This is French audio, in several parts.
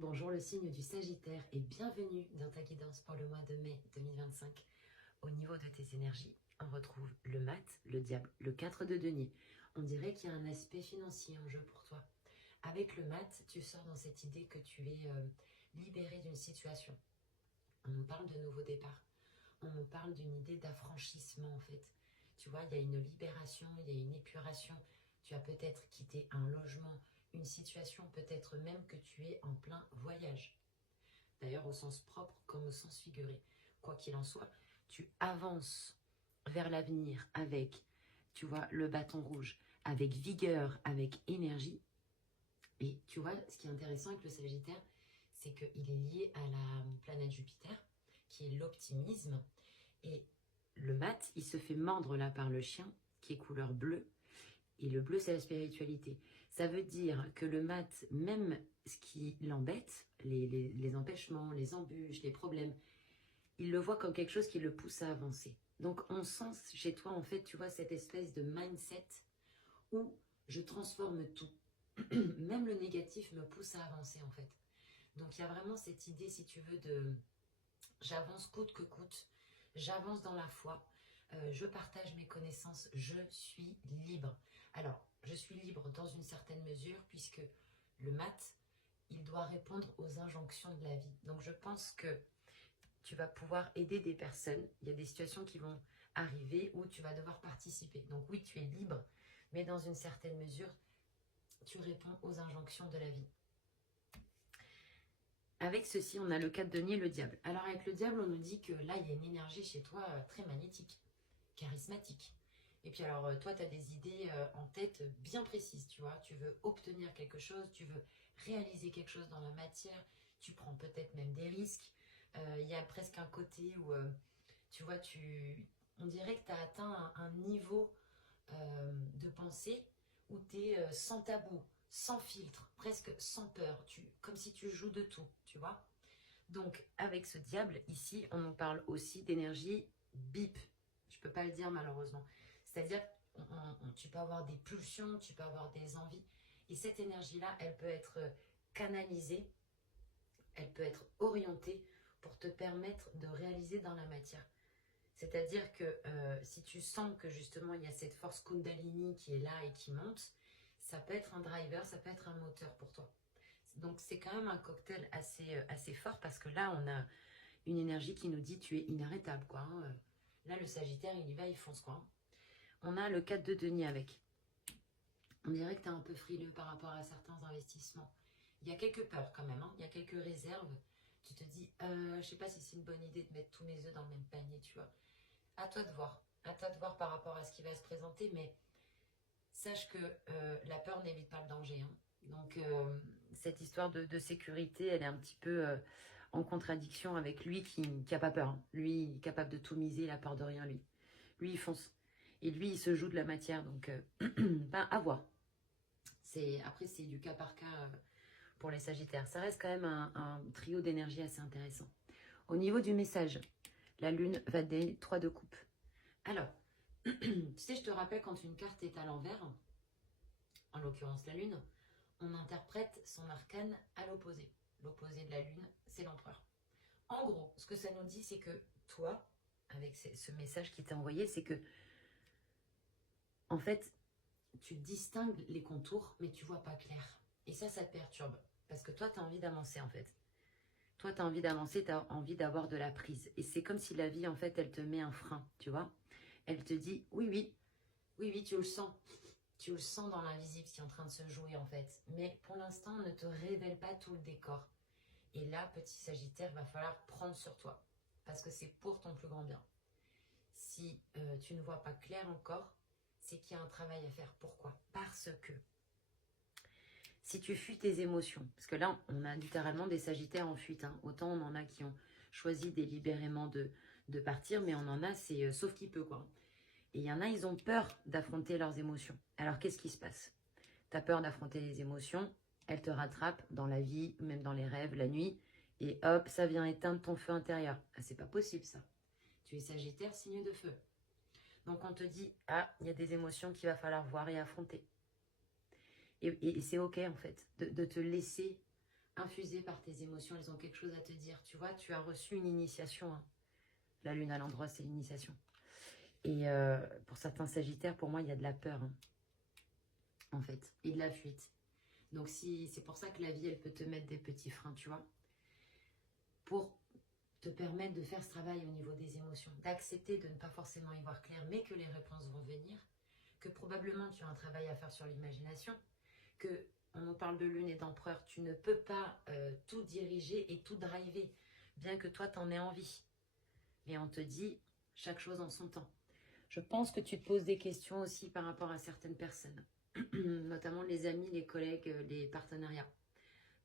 Bonjour le signe du Sagittaire et bienvenue dans ta guidance pour le mois de mai 2025. Au niveau de tes énergies, on retrouve le mat, le diable, le 4 de denier. On dirait qu'il y a un aspect financier en jeu pour toi. Avec le mat, tu sors dans cette idée que tu es libéré d'une situation. On nous parle de nouveau départ. On nous parle d'une idée d'affranchissement en fait. Tu vois, il y a une libération, il y a une épuration. Tu as peut-être quitté un logement, une situation, peut-être même que tu es en plein voyage. D'ailleurs au sens propre comme au sens figuré. Quoi qu'il en soit, tu avances vers l'avenir avec, tu vois, le bâton rouge, avec vigueur, avec énergie. Et tu vois, ce qui est intéressant avec le Sagittaire, c'est qu'il est lié à la planète Jupiter, qui est l'optimisme. Et le mat, il se fait mordre là par le chien, qui est couleur bleue. Et le bleu, c'est la spiritualité. Ça veut dire que le mat, même ce qui l'embête, les empêchements, les embûches, les problèmes, il le voit comme quelque chose qui le pousse à avancer. Donc on sent chez toi, en fait, tu vois, cette espèce de mindset où je transforme tout. Même le négatif me pousse à avancer, en fait. Donc il y a vraiment cette idée, si tu veux, de j'avance coûte que coûte, j'avance dans la foi, je partage mes connaissances, je suis libre. Alors, je suis libre dans une certaine mesure puisque le mat, il doit répondre aux injonctions de la vie. Donc je pense que tu vas pouvoir aider des personnes. Il y a des situations qui vont arriver où tu vas devoir participer. Donc oui, tu es libre, mais dans une certaine mesure, tu réponds aux injonctions de la vie. Avec ceci, on a le 4 de denier, le diable. Alors avec le diable, on nous dit que là, il y a une énergie chez toi très magnétique, charismatique. Et puis alors, toi, tu as des idées en tête bien précises, tu vois. Tu veux obtenir quelque chose, tu veux réaliser quelque chose dans la matière, tu prends peut-être même des risques. Il y a presque un côté où, tu vois, on dirait que tu as atteint un niveau de pensée où tu es sans tabou, sans filtre, presque sans peur, comme si tu joues de tout, tu vois. Donc, avec ce diable, ici, on nous parle aussi d'énergie bip. Je ne peux pas le dire malheureusement. C'est-à-dire, tu peux avoir des pulsions, tu peux avoir des envies. Et cette énergie-là, elle peut être canalisée, elle peut être orientée pour te permettre de réaliser dans la matière. C'est-à-dire que si tu sens que justement il y a cette force Kundalini qui est là et qui monte, ça peut être un driver, ça peut être un moteur pour toi. Donc c'est quand même un cocktail assez fort parce que là on a une énergie qui nous dit tu es inarrêtable quoi. Hein. Là le Sagittaire il y va, il fonce quoi. Hein. On a le 4 de denier avec. On dirait que tu es un peu frileux par rapport à certains investissements. Il y a quelques peurs quand même, hein. Il y a quelques réserves. Tu te dis, je sais pas si c'est une bonne idée de mettre tous mes œufs dans le même panier, tu vois. À toi de voir. À toi de voir par rapport à ce qui va se présenter, mais sache que la peur n'évite pas le danger. Hein. Donc, cette histoire de sécurité, elle est un petit peu en contradiction avec lui qui n'a pas peur. Hein. Lui, il est capable de tout miser, il a peur de rien, lui. Lui, il fonce. Et lui, il se joue de la matière, donc ben, à voir. Après, c'est du cas par cas pour les Sagittaires. Ça reste quand même un trio d'énergie assez intéressant. Au niveau du message, la Lune va donner 3 de coupe. Alors, tu sais, je te rappelle quand une carte est à l'envers, en l'occurrence la Lune, on interprète son arcane à l'opposé. L'opposé de la Lune, c'est l'empereur. En gros, ce que ça nous dit, c'est que toi, avec ce message qui t'est envoyé, c'est que, en fait, tu distingues les contours, mais tu vois pas clair. Et ça te perturbe. Parce que toi, tu as envie d'avancer, en fait. Toi, tu as envie d'avancer, tu as envie d'avoir de la prise. Et c'est comme si la vie, en fait, elle te met un frein, tu vois. Elle te dit, oui, oui, oui, oui, tu le sens. Tu le sens dans l'invisible qui est en train de se jouer, en fait. Mais pour l'instant, ne te révèle pas tout le décor. Et là, petit Sagittaire, va falloir prendre sur toi. Parce que c'est pour ton plus grand bien. Si tu ne vois pas clair encore, c'est qu'il y a un travail à faire. Pourquoi? Parce que si tu fuis tes émotions, parce que là, on a littéralement des Sagittaires en fuite. Hein. Autant on en a qui ont choisi délibérément de partir, mais on en a, c'est sauf qui peut, quoi. Et il y en a, ils ont peur d'affronter leurs émotions. Alors, qu'est-ce qui se passe? Tu as peur d'affronter les émotions, elles te rattrapent dans la vie, même dans les rêves, la nuit, et hop, ça vient éteindre ton feu intérieur. Ah, c'est pas possible, ça. Tu es Sagittaire, signe de feu. Donc, on te dit, ah, il y a des émotions qu'il va falloir voir et affronter. Et c'est OK, en fait, de te laisser infusées par tes émotions, elles ont quelque chose à te dire. Tu vois, tu as reçu une initiation. Hein. La lune à l'endroit, c'est l'initiation. Et pour certains sagittaires, pour moi, il y a de la peur, hein, en fait, et de la fuite. Donc, c'est pour ça que la vie, elle peut te mettre des petits freins, tu vois, pour te permettre de faire ce travail au niveau des émotions, d'accepter de ne pas forcément y voir clair, mais que les réponses vont venir, que probablement tu as un travail à faire sur l'imagination, que on nous parle de lune et d'empereur, tu ne peux pas tout diriger et tout driver, bien que toi t'en aies envie. Mais on te dit chaque chose en son temps. Je pense que tu te poses des questions aussi par rapport à certaines personnes, notamment les amis, les collègues, les partenariats.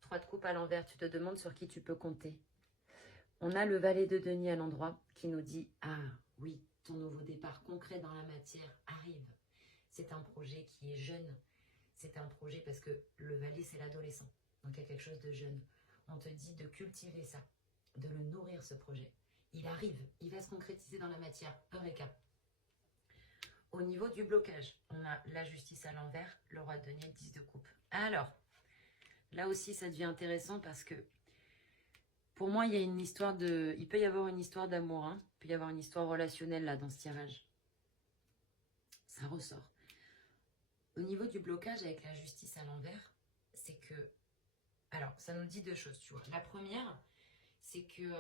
3 de coupe à l'envers, tu te demandes sur qui tu peux compter. On a le valet de denier à l'endroit qui nous dit « Ah oui, ton nouveau départ concret dans la matière arrive. C'est un projet qui est jeune. C'est un projet parce que le valet, c'est l'adolescent. Donc il y a quelque chose de jeune. On te dit de cultiver ça, de le nourrir ce projet. Il arrive, il va se concrétiser dans la matière. Eureka. Au niveau du blocage, on a la justice à l'envers, le roi de denier, 10 de coupe. Alors, là aussi, ça devient intéressant parce que pour moi, il y a une histoire de... Il peut y avoir une histoire d'amour, hein. Il peut y avoir une histoire relationnelle là dans ce tirage. Ça ressort. Au niveau du blocage avec la justice à l'envers, c'est que... Alors, ça nous dit 2 choses, tu vois. La première, c'est que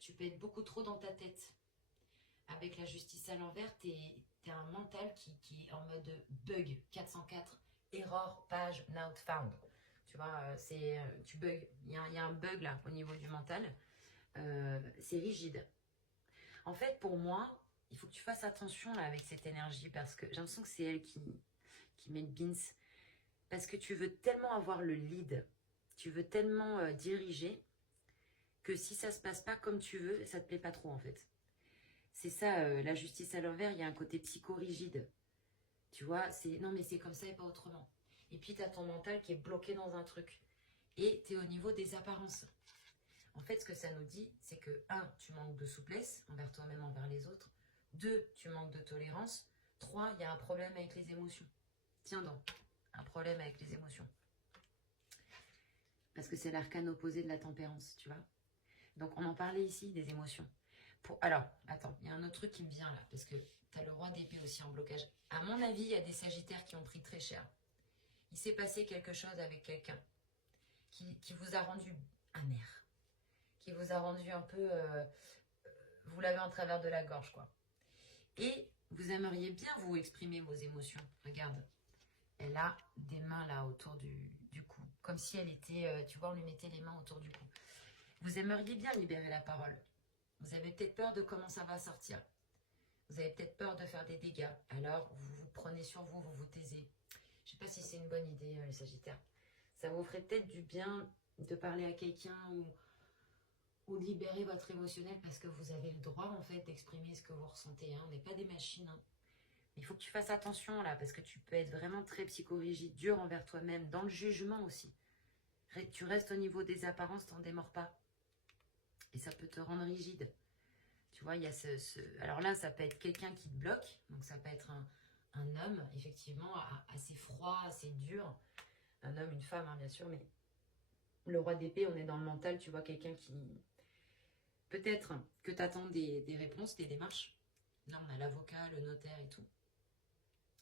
tu peux être beaucoup trop dans ta tête. Avec la justice à l'envers, t'es un mental qui est en mode bug, 404, error, page, not found. Tu vois, tu bugs. Il y a un bug là au niveau du mental. C'est rigide. En fait, pour moi, il faut que tu fasses attention là avec cette énergie parce que j'ai l'impression que c'est elle qui met le bins. Parce que tu veux tellement avoir le lead, tu veux tellement diriger que si ça se passe pas comme tu veux, ça te plaît pas trop en fait. C'est ça, la justice à l'envers, il y a un côté psychorigide. Tu vois, c'est non mais c'est comme ça et pas autrement. Et puis tu as ton mental qui est bloqué dans un truc. Et tu es au niveau des apparences. En fait, ce que ça nous dit, c'est que 1, tu manques de souplesse envers toi-même, envers les autres. 2, tu manques de tolérance. 3, il y a un problème avec les émotions. Tiens donc, un problème avec les émotions. Parce que c'est l'arcane opposé de la tempérance, tu vois. Donc, on en parlait ici, des émotions. Alors, attends, il y a un autre truc qui me vient là, parce que tu as le roi d'épée aussi en blocage. À mon avis, il y a des sagittaires qui ont pris très cher. Il s'est passé quelque chose avec quelqu'un qui vous a rendu amer, qui vous a rendu un peu... vous l'avez en travers de la gorge, quoi. Et vous aimeriez bien vous exprimer vos émotions. Regarde, elle a des mains là autour du cou, comme si elle était, tu vois, on lui mettait les mains autour du cou. Vous aimeriez bien libérer la parole. Vous avez peut-être peur de comment ça va sortir. Vous avez peut-être peur de faire des dégâts. Alors, vous vous prenez sur vous, vous vous taisez. Je ne sais pas si c'est une bonne idée, les Sagittaires. Ça vous ferait peut-être du bien de parler à quelqu'un ou de libérer votre émotionnel parce que vous avez le droit, en fait, d'exprimer ce que vous ressentez. Hein. On n'est pas des machines. Hein. Il faut que tu fasses attention, là, parce que tu peux être vraiment très psychorigide, dur envers toi-même, dans le jugement aussi. Tu restes au niveau des apparences, t'en démords pas. Et ça peut te rendre rigide. Tu vois, il y a alors là, ça peut être quelqu'un qui te bloque. Donc, ça peut être un homme, effectivement, assez froid, assez dur. Un homme, une femme, hein, bien sûr. Mais le roi d'épée, on est dans le mental. Tu vois, quelqu'un qui... Peut-être que tu attends des réponses, des démarches. Là, on a l'avocat, le notaire et tout.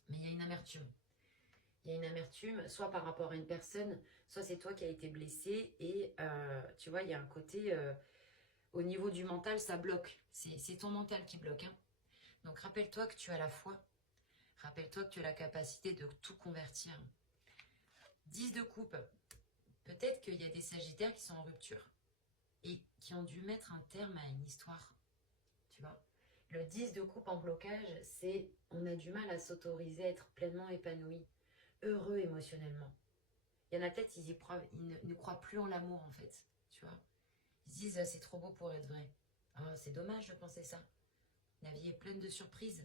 Mais il y a une amertume. Il y a une amertume, soit par rapport à une personne, soit c'est toi qui as été blessé. Et tu vois, il y a un côté... au niveau du mental, ça bloque. C'est ton mental qui bloque. Hein. Donc, rappelle-toi que tu as la foi. Rappelle-toi que tu as la capacité de tout convertir. 10 de coupe. Peut-être qu'il y a des sagittaires qui sont en rupture et qui ont dû mettre un terme à une histoire. Tu vois. Le 10 de coupe en blocage, c'est on a du mal à s'autoriser à être pleinement épanoui, heureux émotionnellement. Il y en a peut-être, ils ne croient plus en l'amour en fait. Tu vois. Ils se disent, c'est trop beau pour être vrai. Oh, c'est dommage de penser ça. La vie est pleine de surprises.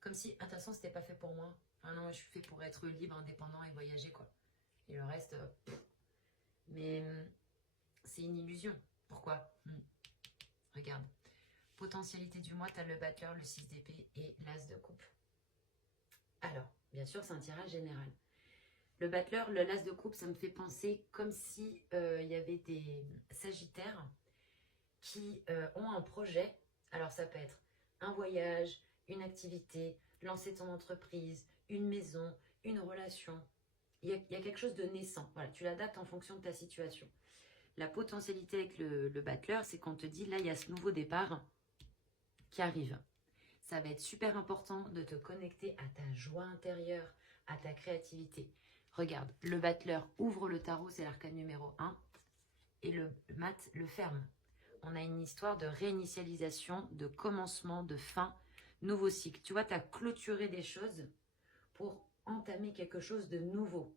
Comme si, de toute façon, c'était pas fait pour moi. Ah non, je suis fait pour être libre, indépendant et voyager, quoi. Et le reste, mais c'est une illusion. Pourquoi Regarde. Potentialité du mois, tu as le batteur, le 6 d'épée et l'as de coupe. Alors, bien sûr, c'est un tirage général. Le battleur, le l'as de coupe, ça me fait penser comme si il y avait des sagittaires qui ont un projet. Alors ça peut être un voyage, une activité, lancer ton entreprise, une maison, une relation. Il y a quelque chose de naissant. Voilà, tu l'adaptes en fonction de ta situation. La potentialité avec le battleur, c'est qu'on te dit, là, il y a ce nouveau départ qui arrive. Ça va être super important de te connecter à ta joie intérieure, à ta créativité. Regarde, le battleur ouvre le tarot, c'est l'arcane numéro 1, et le mat le ferme. On a une histoire de réinitialisation, de commencement, de fin, nouveau cycle. Tu vois, tu as clôturé des choses pour entamer quelque chose de nouveau.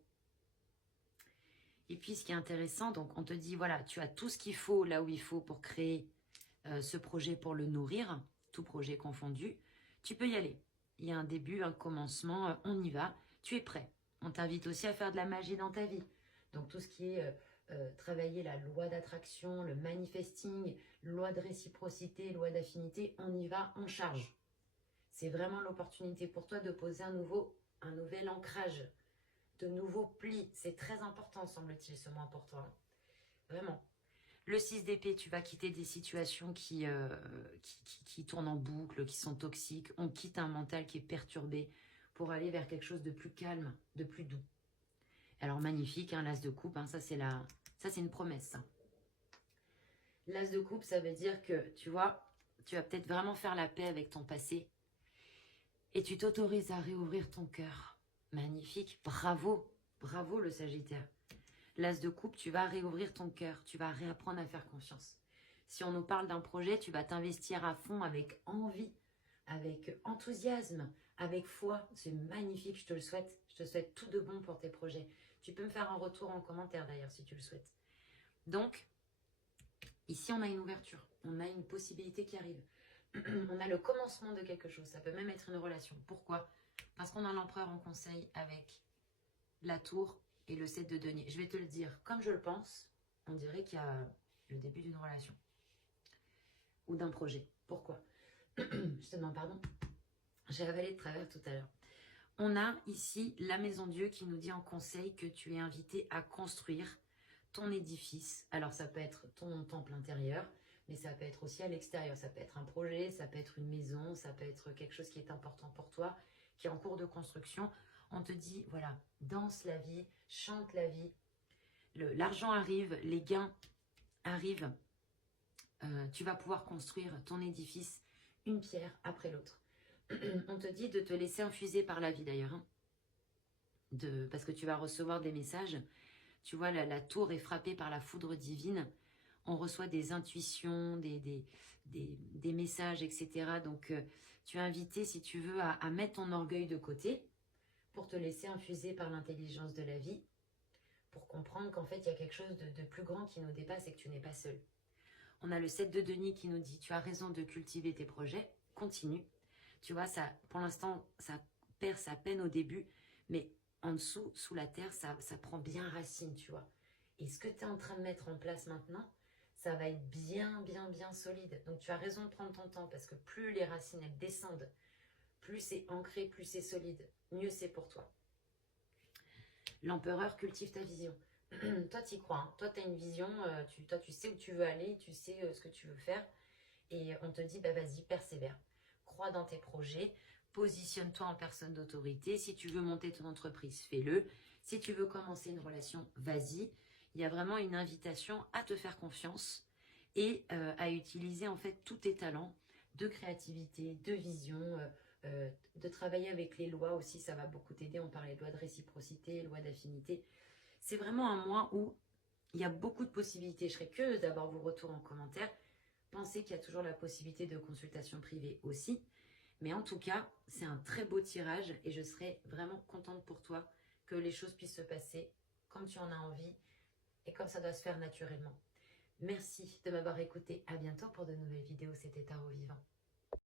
Et puis, ce qui est intéressant, donc on te dit, voilà, tu as tout ce qu'il faut là où il faut pour créer ce projet, pour le nourrir, tout projet confondu. Tu peux y aller. Il y a un début, un commencement, on y va. Tu es prêt. On t'invite aussi à faire de la magie dans ta vie. Donc, tout ce qui est travailler la loi d'attraction, le manifesting, loi de réciprocité, loi d'affinité, on y va, on charge. C'est vraiment l'opportunité pour toi de poser un nouvel ancrage, de nouveaux plis. C'est très important, semble-t-il, ce mot important. Vraiment. Le 6 d'épée, tu vas quitter des situations qui tournent en boucle, qui sont toxiques. On quitte un mental qui est perturbé pour aller vers quelque chose de plus calme, de plus doux. Alors magnifique, hein, l'as de coupe, hein, ça c'est une promesse. Hein. L'as de coupe, ça veut dire que, tu vois, tu vas peut-être vraiment faire la paix avec ton passé et tu t'autorises à réouvrir ton cœur. Magnifique, bravo, bravo le Sagittaire. L'as de coupe, tu vas réouvrir ton cœur, tu vas réapprendre à faire confiance. Si on nous parle d'un projet, tu vas t'investir à fond avec envie, avec enthousiasme, avec foi. C'est magnifique, je te le souhaite. Je te souhaite tout de bon pour tes projets. Tu peux me faire un retour en commentaire d'ailleurs si tu le souhaites. Donc, ici on a une ouverture, on a une possibilité qui arrive. On a le commencement de quelque chose, ça peut même être une relation. Pourquoi? Parce qu'on a l'empereur en conseil avec la tour et le 7 de denier. Je vais te le dire comme je le pense, on dirait qu'il y a le début d'une relation ou d'un projet. Pourquoi? Je te demande pardon. J'ai avalé de travers tout à l'heure. On a ici la maison Dieu qui nous dit en conseil que tu es invité à construire ton édifice. Alors ça peut être ton temple intérieur, mais ça peut être aussi à l'extérieur. Ça peut être un projet, ça peut être une maison, ça peut être quelque chose qui est important pour toi, qui est en cours de construction. On te dit, voilà, danse la vie, chante la vie. L'argent arrive, les gains arrivent. Tu vas pouvoir construire ton édifice, une pierre après l'autre. On te dit de te laisser infuser par la vie d'ailleurs. Hein. Parce que tu vas recevoir des messages. Tu vois, la tour est frappée par la foudre divine. On reçoit des intuitions, des messages, etc. Donc, tu es invité, si tu veux, à mettre ton orgueil de côté pour te laisser infuser par l'intelligence de la vie, pour comprendre qu'en fait, il y a quelque chose de plus grand qui nous dépasse et que tu n'es pas seul. On a le 7 de denier qui nous dit, tu as raison de cultiver tes projets, continue. Tu vois, ça, pour l'instant, ça perd sa peine au début, mais en dessous, sous la terre, ça prend bien racine, tu vois. Et ce que tu es en train de mettre en place maintenant, ça va être bien, bien, bien solide. Donc, tu as raison de prendre ton temps, parce que plus les racines, elles descendent, plus c'est ancré, plus c'est solide, mieux c'est pour toi. L'empereur cultive ta vision. Toi, tu y crois. Hein. Toi, tu as une vision. Toi, tu sais où tu veux aller. Tu sais ce que tu veux faire. Et on te dit, bah, vas-y, persévère. Crois dans tes projets. Positionne-toi en personne d'autorité. Si tu veux monter ton entreprise, fais-le. Si tu veux commencer une relation, vas-y. Il y a vraiment une invitation à te faire confiance et à utiliser en fait tous tes talents de créativité, de vision, de travailler avec les lois aussi. Ça va beaucoup t'aider. On parlait de loi de réciprocité, loi d'affinité. C'est vraiment un mois où il y a beaucoup de possibilités. Je serais curieuse d'avoir vos retours en commentaire. Pensez qu'il y a toujours la possibilité de consultation privée aussi. Mais en tout cas, c'est un très beau tirage et je serais vraiment contente pour toi que les choses puissent se passer comme tu en as envie et comme ça doit se faire naturellement. Merci de m'avoir écouté. À bientôt pour de nouvelles vidéos. C'était Tarot Vivant.